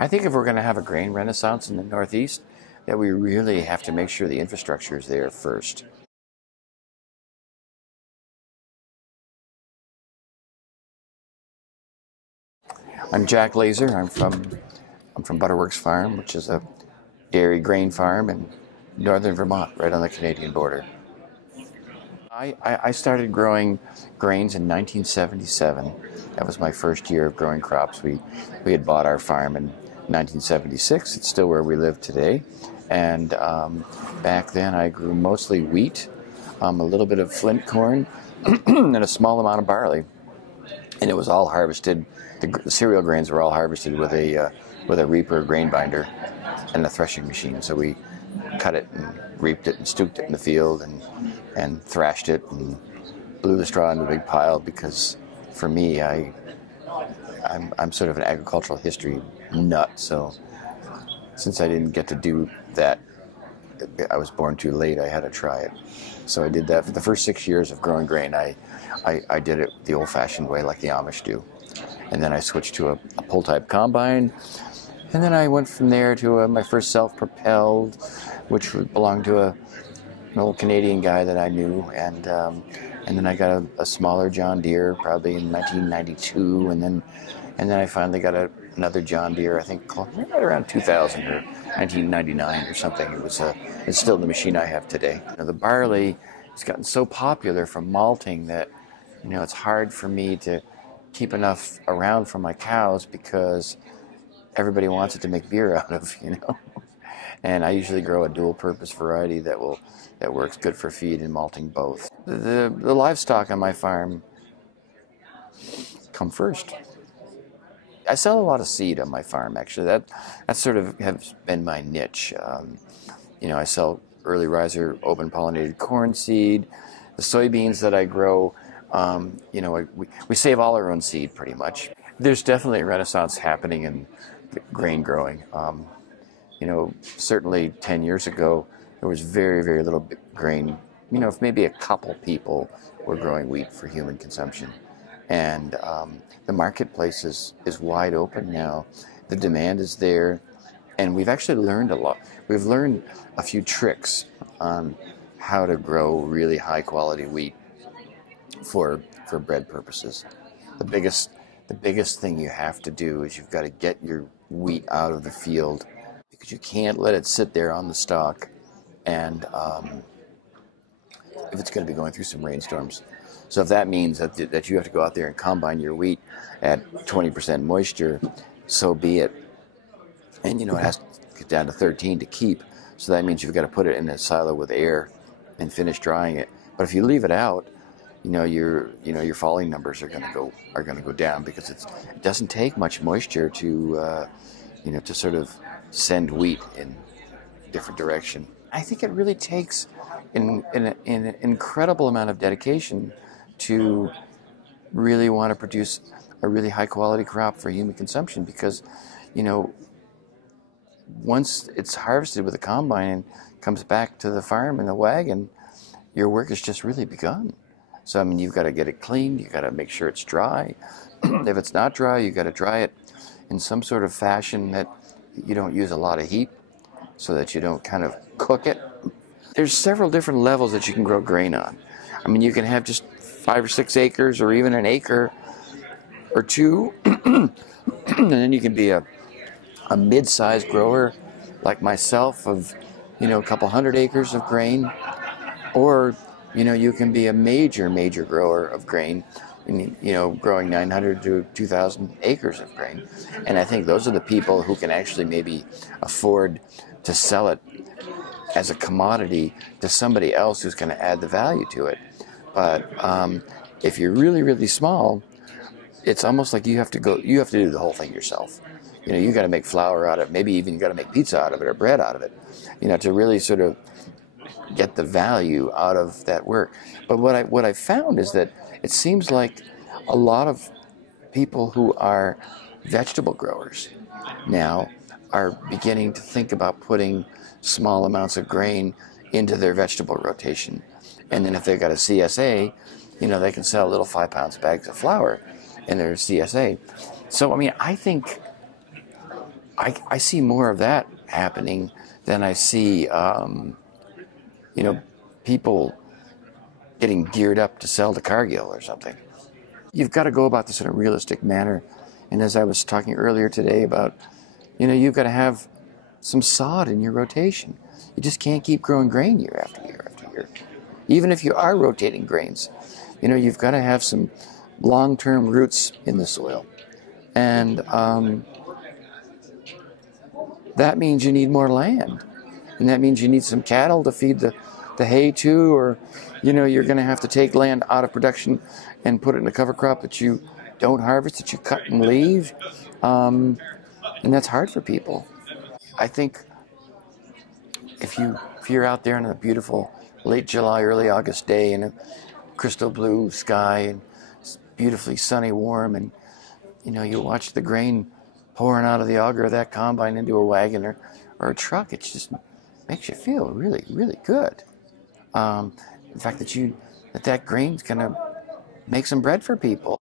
I think if we're going to have a grain renaissance in the Northeast, that we really have to make sure the infrastructure is there first. I'm Jack Lazor. I'm from Butterworks Farm, which is a dairy grain farm in northern Vermont, right on the Canadian border. I started growing grains in 1977. That was my first year of growing crops. We had bought our farm in 1976. It's still where we live today. And back then I grew mostly wheat, a little bit of flint corn, and a small amount of barley. And it was all harvested. The cereal grains were all harvested with a reaper grain binder and a threshing machine. So we cut it and reaped it and stooked it in the field and thrashed it and blew the straw into a big pile, because for me, I'm sort of an agricultural history nut. So since I didn't get to do that, I was born too late, I had to try it. So I did that for the first 6 years of growing grain. I did it the old-fashioned way, like the Amish do. And then I switched to a pull-type combine. And then I went from there to my first self-propelled, which belonged to an old Canadian guy that I knew. And then I got a smaller John Deere, probably in 1992. And then I finally got another John Deere, I think right around 2000 or 1999 or something. It's still the machine I have today. The barley has gotten so popular from malting that it's hard for me to keep enough around for my cows, because everybody wants it to make beer out of, And I usually grow a dual-purpose variety that works good for feed and malting both. The livestock on my farm come first. I sell a lot of seed on my farm, actually. That sort of has been my niche. I sell early riser open pollinated corn seed. The soybeans that I grow, we save all our own seed pretty much. There's definitely a renaissance happening in grain growing. Certainly 10 years ago, there was very, very little grain. Maybe a couple people were growing wheat for human consumption. And the marketplace is wide open now. The demand is there. And we've actually learned a lot. We've learned a few tricks on how to grow really high quality wheat for bread purposes. The biggest thing you have to do is you've got to get your wheat out of the field, because you can't let it sit there on the stalk, and if it's going to be going through some rainstorms. So if that means that you have to go out there and combine your wheat at 20% moisture, so be it. And it has to get down to 13 to keep. So that means you've got to put it in a silo with air and finish drying it. But if you leave it out, your falling numbers are going to go down, because it doesn't take much moisture to sort of send wheat in a different direction. I think it really takes an incredible amount of dedication to really want to produce a really high quality crop for human consumption, because once it's harvested with a combine and comes back to the farm in the wagon, your work has just really begun. So you've got to get it cleaned, you've got to make sure it's dry. If it's not dry, you've got to dry it in some sort of fashion that you don't use a lot of heat, so that you don't kind of cook it. There's several different levels that you can grow grain on. You can have just 5 or 6 acres, or even an acre or two, and then you can be a mid-sized grower like myself of a couple hundred acres of grain, or you can be a major grower of grain, growing 900 to 2,000 acres of grain. And I think those are the people who can actually maybe afford to sell it as a commodity to somebody else who's going to add the value to it. But if you're really, really small, it's almost like you have to do the whole thing yourself. You got to make flour out of it, maybe even you got to make pizza out of it or bread out of it, to really sort of get the value out of that work. But what I found is that it seems like a lot of people who are vegetable growers now are beginning to think about putting small amounts of grain into their vegetable rotation. And then if they've got a CSA, they can sell little 5-pound bags of flour in their CSA. So, I think I see more of that happening than I see, you know, people getting geared up to sell to Cargill or something. You've got to go about this in a realistic manner. And as I was talking earlier today about, you've got to have some sod in your rotation. You just can't keep growing grain year after year after year. Even if you are rotating grains, you've got to have some long-term roots in the soil. And that means you need more land. And that means you need some cattle to feed the hay to, or, you're going to have to take land out of production and put it in a cover crop that you don't harvest, that you cut and leave. And that's hard for people. I think if you're out there on a beautiful late July, early August day in a crystal blue sky and it's beautifully sunny, warm, and you watch the grain pouring out of the auger of that combine into a wagon or a truck, it just makes you feel really, really good. The fact that that grain's gonna make some bread for people.